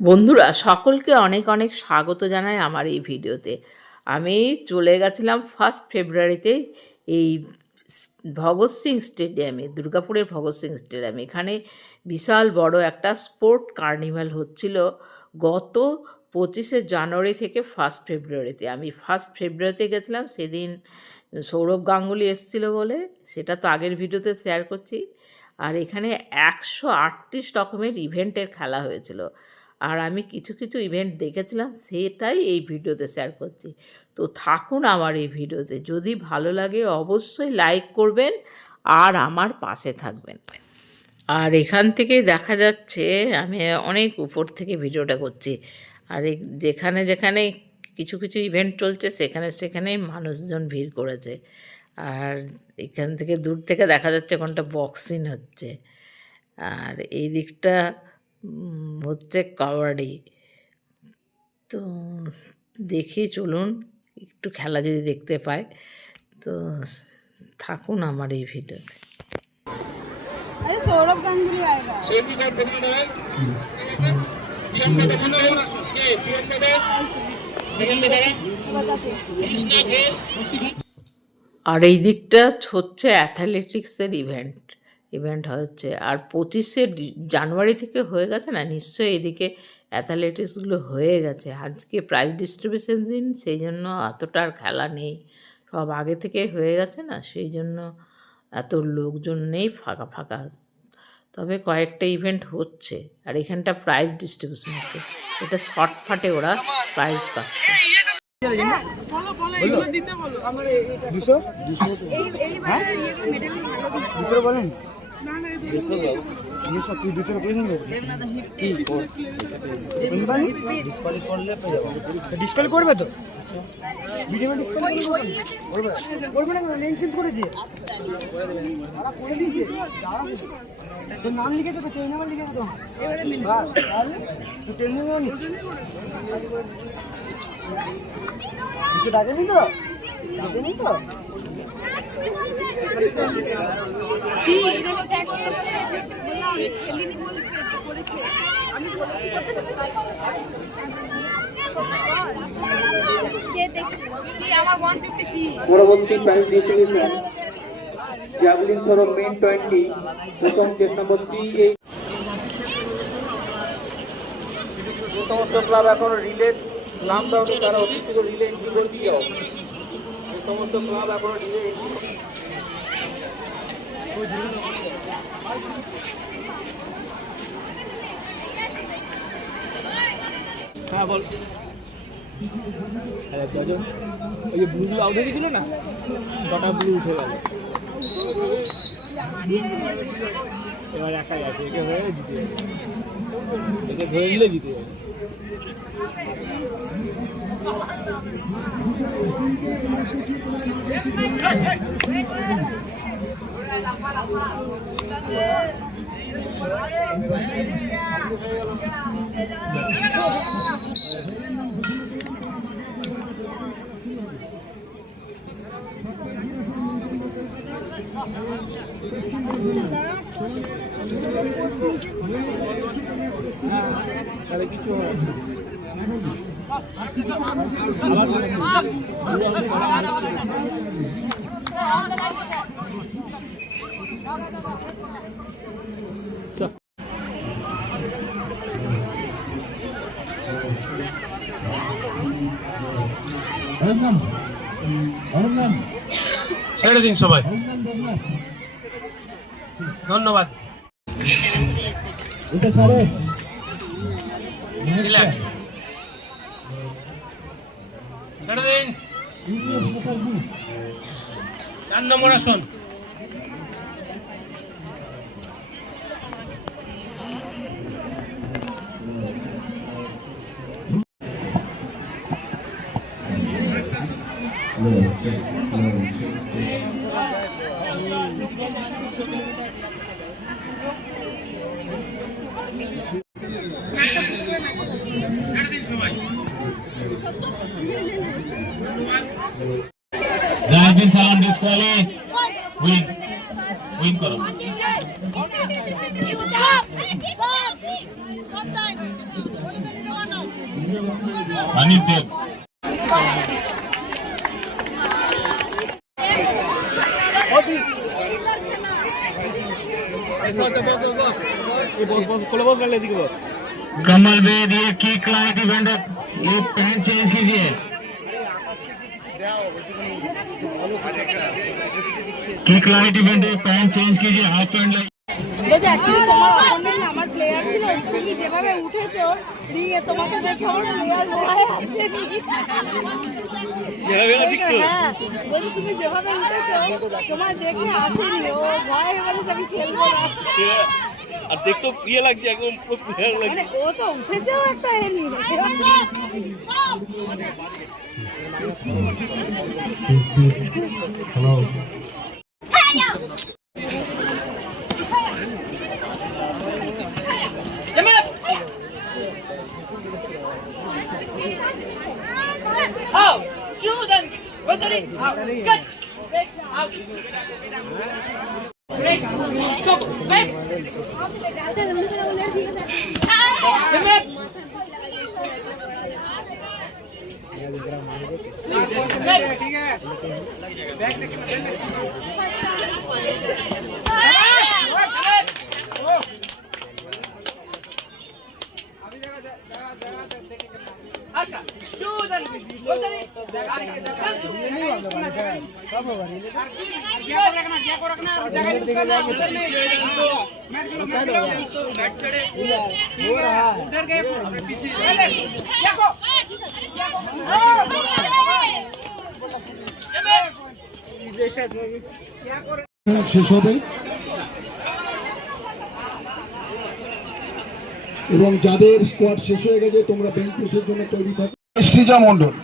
বন্ধুরা সকলকে অনেক অনেক স্বাগত জানাই আমার এই ভিডিওতে। আমি চলে গেছিলাম 1 ফেব্রুয়ারিতে এই ভগৎ সিং স্টেডিয়ামে, দুর্গাপুরের ভগৎ সিং স্টেডিয়ামে। এখানে বিশাল বড় একটা স্পোর্ট কার্নিভাল হচ্ছিল গত 25শে জানুয়ারি থেকে 1 ফেব্রুয়ারিতে। আমি 1 ফেব্রুয়ারিতে গেছিলাম, সেদিন সৌরভ গাঙ্গুলি এসেছিল বলে, সেটা তো আগের ভিডিওতে শেয়ার করছি। আর এখানে 138 রকমের ইভেন্টের খেলা হয়েছিল, আর আমি কিছু কিছু ইভেন্ট দেখেছিলাম, সেটাই এই ভিডিওতে শেয়ার করছি। তো থাকুন আমার এই ভিডিওতে, যদি ভালো লাগে অবশ্যই লাইক করবেন আর আমার পাশে থাকবেন। আর এখান থেকে দেখা যাচ্ছে আমি অনেক উপর থেকে ভিডিওটা করছি, আর যেখানে যেখানে কিছু কিছু ইভেন্ট চলছে সেখানে সেখানে মানুষজন ভিড় করেছে। আর এখান থেকে দূর থেকে দেখা যাচ্ছে কোনটা বক্সিং হচ্ছে, আর এই দিকটা হচ্ছে কাবাডি। তো দেখি, চলুন একটু খেলা যদি দেখতে পাই। তো থাকুন আমার এই ভিডিওতে। अरे सौरभ गांगुली आएगा। আর এই দিকটা হচ্ছে অ্যাথলেটিক্সের ইভেন্ট হচ্ছে। আর 25শে জানুয়ারি থেকে হয়ে গেছে না, নিশ্চয়ই এদিকে অ্যাথলেটিক্সগুলো হয়ে গেছে। আজকে প্রাইজ ডিস্ট্রিবিউশন দিন, সেই জন্য এতটা আর খেলা নেই, সব আগে থেকে হয়ে গেছে না, সেই জন্য এত লোকজন নেই, ফাঁকা ফাঁকা। তবে কয়েকটা ইভেন্ট হচ্ছে, আর এখানটা প্রাইজ ডিস্ট্রিবিউশন হচ্ছে। এটা শর্টফাটে ওরা প্রাইজ পাচ্ছে। ডিসকাউন্ট করবে তো ভিডিও ডিসকাউন্ট করবে না, লিংক চেঞ্জ করেছে, ওরা করে দিয়েছে। তোর নাম লিখেছে তো, ট্রেন নাম্বার লিখেছে তো, তো ট্রেন নাম্বার নিচ্ছে 200 টাকা নি তো, নি তো পরবর্তী prize distribution javelin throw men 20 প্রথম চেস নম্বর 38। সমস্ত ক্লাব এখন রিলে নাম দাওনি, তারা অতি শীঘ্র রিলে এন্ট্রি করে দিয়ে যাও। এই সমস্ত ক্লাব এখন রিলে এন্ট্রি। হ্যাঁ বল। আরে গজন ওই যে ব্লু আউট হয়ে গেছিল না, ছটা ব্লু উঠে গেল, এবার একাই আছে, একে হয়ে জিতে যাবে, একে ধরে নিলে জিতে যাবে। তাহলে কিছু ছেড়ে দিন সবাই, ধন্যবাদ। রিল্যাক্স, ছেড়ে দিন। 4 নম্বর আসন। Driving sound disqualify. Win करो। अनिल देव कमल बेद ये की क्लाइंट इवेंट ये पैंट चेंज कीजिए की क्लाइंट इवेंट पैंट चेंज कीजिए हाफ पैंट বলছে অ্যাকচুয়ালি তোমার অপোনেন্ট আমার প্লেয়ার ছিল, তুমি যেভাবে উঠেছো দিয়ে তোমাকে দেখে আমার প্লেয়ার ভয় আসেনি। হ্যাঁ, বলছি তুমি যেভাবে উঠেছো তোমার দেখে আসেনি, ও ভয় বলেছে আমি খেলবো না। আর দেখতো ইয়ে লাগছে একদম পুরো প্লেয়ার লাগছে। মানে ও তো উঠেছে ও একটা এনি শেষ হবে এবং যাদের স্কোয়াড শেষ হয়ে গেছে তোমরা বেঞ্চ প্রেসের জন্য তৈরি থাকো। সৃজা মণ্ডল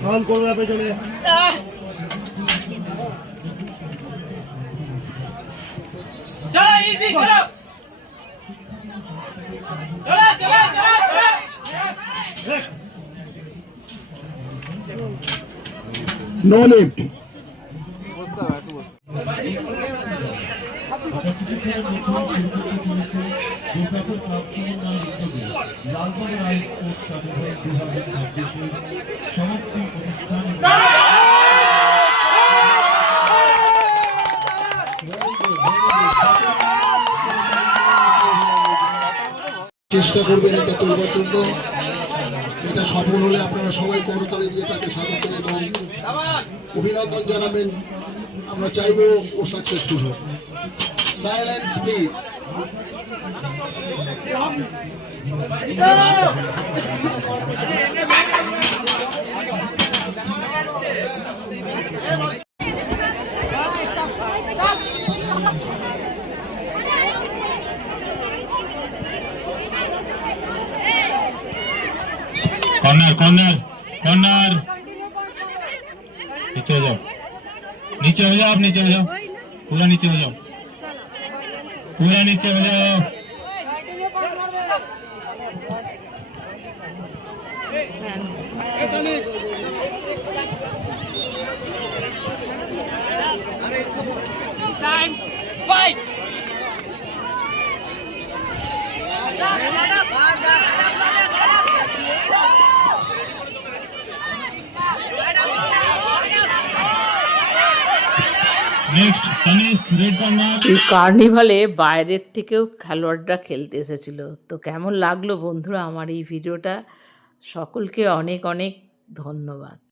স্নান করবে পেছনে নো লিফট চেষ্টা করবেন এটা তোলবার জন্য। এটা সফল হলে আপনারা সবাই করতালি দিয়ে তাকে স্বাগত এবং অভিনন্দন জানাবেন। আমরা চাইব ও সাকসেসফুল হোক। Silence please. Corner corner corner नीचे हो जाओ नीचे हो जाओ आप नीचे हो जाओ पूरा नीचे हो जाओ पूरा नीचे हो जाओ time fight next Tanishq red corner এই কার্নিভালে বাইরের থেকেও খেলোয়াড়রা খেলতে এসেছিল। তো কেমন লাগলো বন্ধুরা আমার এই ভিডিওটা? সকলকে অনেক অনেক ধন্যবাদ।